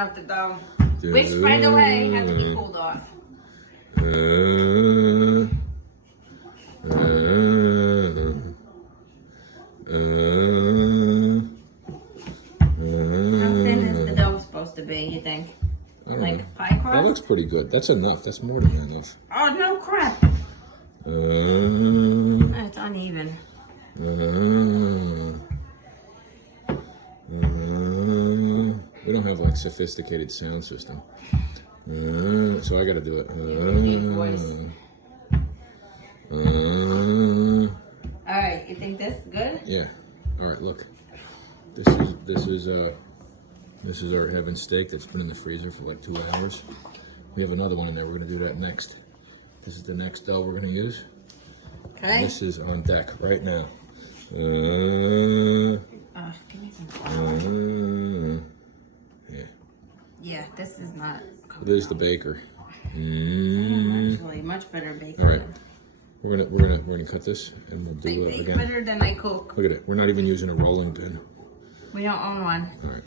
off the dome. Which, by the way, has to be cooled off. How thin is the dough supposed to be, you think? I don't Like know. pie crust? That looks pretty good. That's enough. That's more than enough. Oh, no crap. It's uneven. We don't have like sophisticated sound system. So I gotta do it. Deep voice. Alright, you think this is good? Yeah. Alright, look. This is our heaven steak that's been in the freezer for like 2 hours. We have another one in there. We're gonna do that next. This is the next dough we're gonna use. Okay. This is on deck right now. Give me some flour. Yeah. Yeah, this is not. There's the baker. Actually, much better baker. All right. We're gonna cut this and we'll I do it bake again. better than I cook. Look at it. We're not even using a rolling pin. We don't own one. All right.